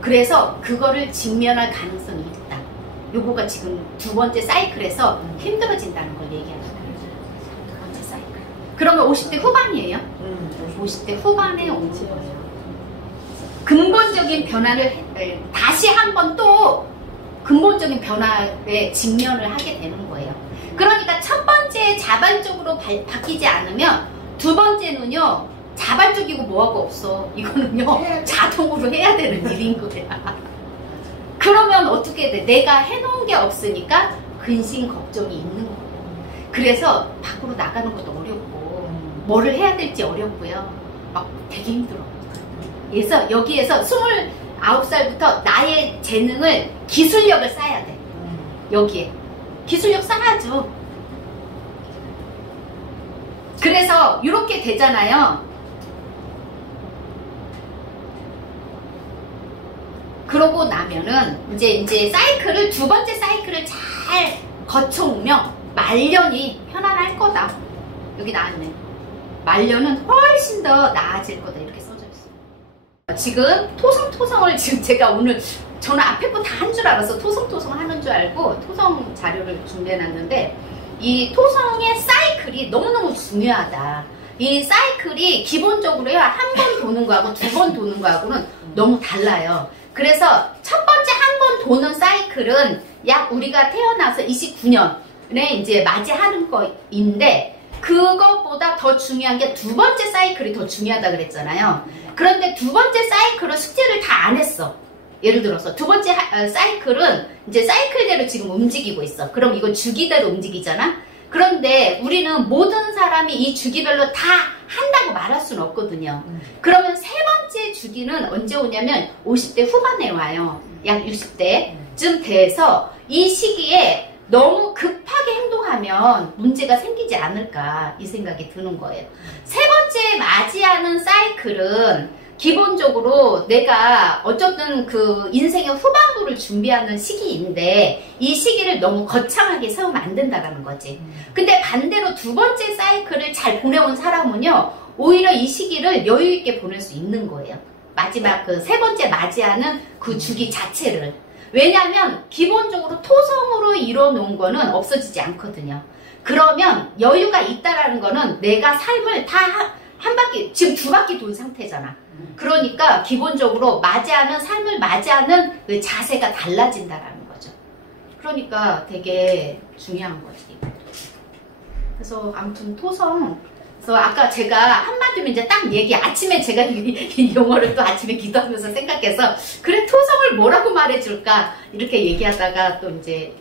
그래서 그거를 직면할 가능성이 있다. 요거가 지금 두 번째 사이클에서 힘들어진다는 걸 얘기하는 거예요. 두 번째 사이클. 그러면 50대 후반이에요. 50대 후반에 온 거예요. 근본적인 변화를 다시 한번 또 근본적인 변화에 직면을 하게 되는 거예요. 그러니까 첫 번째 자발적으로 바뀌지 않으면 두 번째는요, 자발적이고 뭐하고 없어. 이거는요, 자동으로 해야 되는 일인 거야. 그러면 어떻게 돼? 내가 해놓은 게 없으니까 근심 걱정이 있는 거예요. 그래서 밖으로 나가는 것도 어렵고 뭐를 해야 될지 어렵고요. 막 되게 힘들어. 그래서 여기에서 29살부터 나의 재능을, 기술력을 쌓아야 돼. 여기에 기술력 쌓아야죠. 그래서 이렇게 되잖아요. 그러고 나면은 이제 사이클을, 두 번째 사이클을 잘 거쳐오면 말년이 편안할 거다. 여기 나왔네. 말년은 훨씬 더 나아질 거다. 이렇게 써져 있어요. 지금 토성을 지금 제가 오늘, 저는 앞에 거 다 한 줄 알아서 토성 하는 줄 알고 토성 자료를 준비해 놨는데, 이 토성의 사이클이 너무너무 중요하다. 이 사이클이 기본적으로요, 한 번 도는 거하고 두 번 도는 거하고는 너무 달라요. 그래서 첫 번째 한 번 도는 사이클은 약 우리가 태어나서 29년에 이제 맞이하는 거인데, 그것보다 더 중요한 게 두 번째 사이클이 더 중요하다 그랬잖아요. 그런데 두 번째 사이클은 숙제를 다 안 했어. 예를 들어서 두 번째 사이클은 이제 사이클대로 지금 움직이고 있어. 그럼 이거 주기대로 움직이잖아. 그런데 우리는 모든 사람이 이 주기별로 다 한다고 말할 수는 없거든요. 그러면 세 번째 주기는 언제 오냐면 50대 후반에 와요. 약 60대쯤 돼서 이 시기에 너무 급하게 행동하면 문제가 생기지 않을까, 이 생각이 드는 거예요. 세 번째 맞이하는 사이클은 기본적으로 내가 어쨌든 그 인생의 후반부를 준비하는 시기인데, 이 시기를 너무 거창하게 세우면 안 된다는 거지. 근데 반대로 두 번째 사이클을 잘 보내온 사람은요, 오히려 이 시기를 여유 있게 보낼 수 있는 거예요. 마지막 그 세 번째 맞이하는 그 주기 자체를. 왜냐하면 기본적으로 토성으로 이뤄놓은 거는 없어지지 않거든요. 그러면 여유가 있다라는 거는 내가 삶을 다 한 바퀴, 지금 두 바퀴 돈 상태잖아. 그러니까 기본적으로 맞이하는, 삶을 맞이하는 그 자세가 달라진다라는 거죠. 그러니까 되게 중요한 거지. 그래서 아무튼 토성, 그래서 아까 제가 한마디로 이제 딱 아침에 제가 이 용어를 또 아침에 기도하면서 생각해서, 그래 토성을 뭐라고 말해줄까 이렇게 얘기하다가 또 이제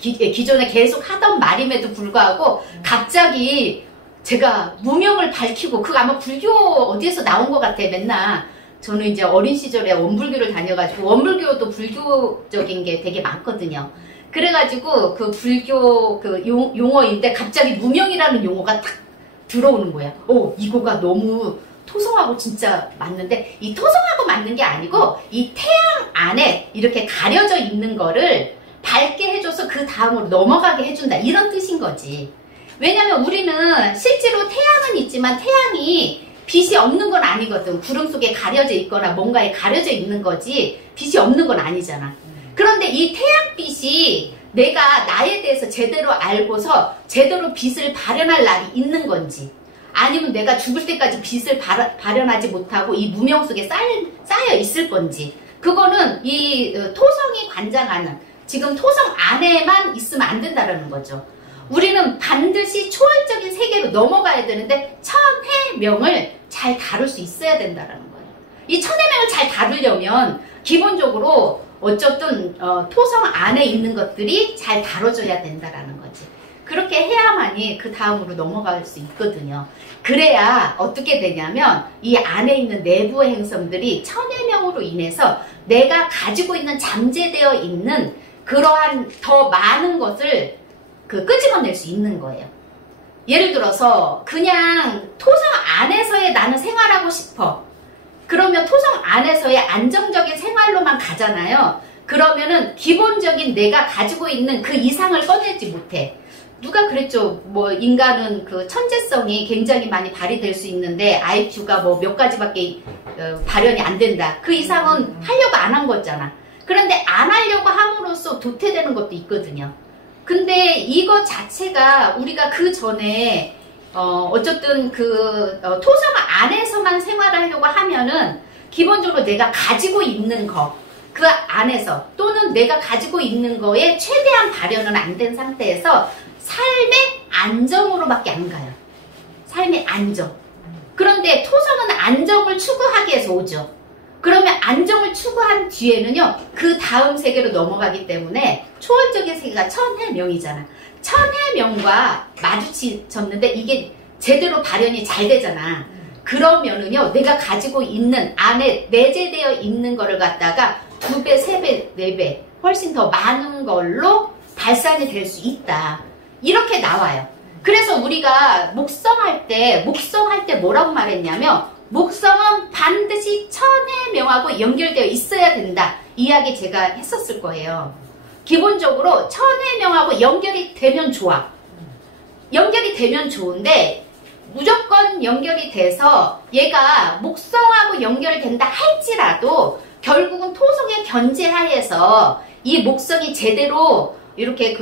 기존에 계속 하던 말임에도 불구하고 갑자기 제가 무명을 밝히고, 그거 아마 불교 어디에서 나온 것 같아. 맨날 저는 이제 어린 시절에 원불교를 다녀가지고, 원불교도 불교적인 게 되게 많거든요. 그래가지고 그 불교 그 용어인데 갑자기 무명이라는 용어가 딱 들어오는 거야. 이거가 너무 토성하고 진짜 맞는데, 이 토성하고 맞는 게 아니고 이 태양 안에 이렇게 가려져 있는 거를 밝게 해줘서 그 다음으로 넘어가게 해준다, 이런 뜻인 거지. 왜냐면 우리는 실제로 태양은 있지만 태양이 빛이 없는 건 아니거든. 구름 속에 가려져 있거나 뭔가에 가려져 있는 거지 빛이 없는 건 아니잖아. 그런데 이 태양빛이 내가 나에 대해서 제대로 알고서 제대로 빛을 발현할 날이 있는 건지, 아니면 내가 죽을 때까지 빛을 발현하지 못하고 이 무명 속에 쌓여 있을 건지, 그거는 이 토성이 관장하는, 지금 토성 안에만 있으면 안 된다는 거죠. 우리는 반드시 초월적인 세계로 넘어가야 되는데 천해명을 잘 다룰 수 있어야 된다는 거예요. 이 천해명을 잘 다루려면 기본적으로 어쨌든 토성 안에 있는 것들이 잘 다뤄져야 된다는 거지. 그렇게 해야만이 그 다음으로 넘어갈 수 있거든요. 그래야 어떻게 되냐면 이 안에 있는 내부의 행성들이 천해명으로 인해서 내가 가지고 있는 잠재되어 있는 그러한 더 많은 것을 끄집어낼 수 있는 거예요. 예를 들어서 그냥 토성 안에서의 나는 생활하고 싶어. 그러면 토성 안에서의 안정적인 생활로만 가잖아요. 그러면은 기본적인 내가 가지고 있는 그 이상을 꺼내지 못해. 누가 그랬죠? 뭐 인간은 그 천재성이 굉장히 많이 발휘될 수 있는데 IQ가 뭐 몇 가지밖에 발현이 안 된다. 그 이상은 하려고 안 한 하는 거잖아. 그런데 안 하려고 함으로써 도태되는 것도 있거든요. 근데 이거 자체가 우리가 그 전에 어쨌든 토성 안에서만 생활하려고 하면은 기본적으로 내가 가지고 있는 거 그 안에서 또는 내가 가지고 있는 거에 최대한 발현은 안 된 상태에서 삶의 안정으로밖에 안 가요. 삶의 안정. 그런데 토성은 안정을 추구하기 위해서 오죠. 그러면 안정을 추구한 뒤에는요, 그 다음 세계로 넘어가기 때문에 초월적인 세계가 천해명이잖아. 천해명과 마주치셨는데 이게 제대로 발현이 잘 되잖아. 그러면은요, 내가 가지고 있는 안에 내재되어 있는 거를 갖다가 2배, 3배, 4배 훨씬 더 많은 걸로 발산이 될 수 있다. 이렇게 나와요. 그래서 우리가 목성할 때 뭐라고 말했냐면 목성은 반드시 천해명하고 연결되어 있어야 된다. 이야기 제가 했었을 거예요. 기본적으로 천해명하고 연결이 되면 좋아. 연결이 되면 좋은데 무조건 연결이 돼서 얘가 목성하고 연결이 된다 할지라도 결국은 토성의 견제하에서 이 목성이 제대로 이렇게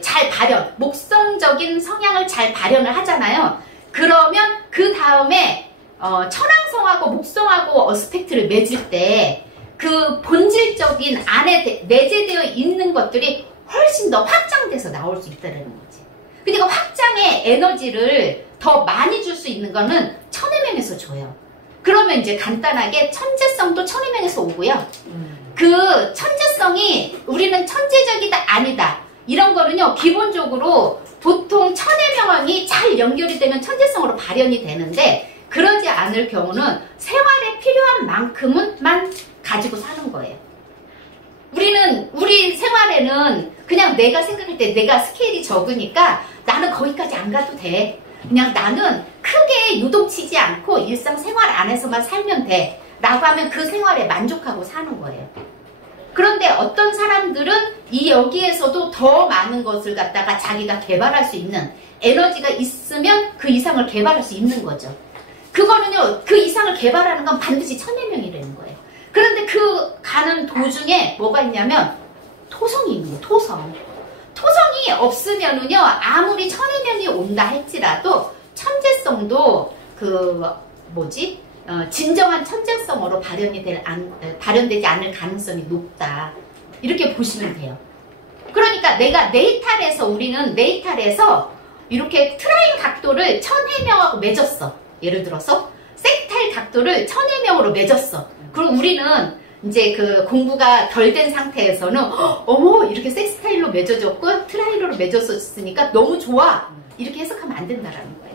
잘 발현, 목성적인 성향을 잘 발현을 하잖아요. 그러면 그 다음에 천왕성하고 목성하고 어스펙트를 맺을 때 그 본질적인 안에 내재되어 있는 것들이 훨씬 더 확장돼서 나올 수 있다는 거지. 그러니까 확장의 에너지를 더 많이 줄 수 있는 거는 천해명에서 줘요. 그러면 이제 간단하게 천재성도 천해명에서 오고요. 그 천재성이 우리는 천재적이다 아니다 이런 거는요, 기본적으로 보통 천해명왕이 잘 연결이 되면 천재성으로 발현이 되는데 그러지 않을 경우는 생활에 필요한 만큼만 가지고 사는 거예요. 우리 생활에는 그냥 내가 생각할 때 내가 스케일이 적으니까 나는 거기까지 안 가도 돼. 그냥 나는 크게 유동치지 않고 일상생활 안에서만 살면 돼. 라고 하면 그 생활에 만족하고 사는 거예요. 그런데 어떤 사람들은 여기에서도 더 많은 것을 갖다가 자기가 개발할 수 있는 에너지가 있으면 그 이상을 개발할 수 있는 거죠. 그거는요, 그 이상을 개발하는 건 반드시 천해명이라는 거예요. 그런데 그 가는 도중에 뭐가 있냐면 토성이 있는 거예요. 토성이 없으면은요, 아무리 천해명이 온다 할지라도 천재성도 진정한 천재성으로 발현되지 않을 가능성이 높다. 이렇게 보시면 돼요. 그러니까 우리는 네이탈에서 이렇게 트라인 각도를 천해명하고 맺었어. 예를 들어서 섹타일 각도를 천해명으로 맺었어. 그럼 우리는 이제 공부가 덜 된 상태에서는 어머 이렇게 섹스타일로 맺어졌고 트라이로로 맺어졌으니까 너무 좋아. 이렇게 해석하면 안 된다라는 거예요.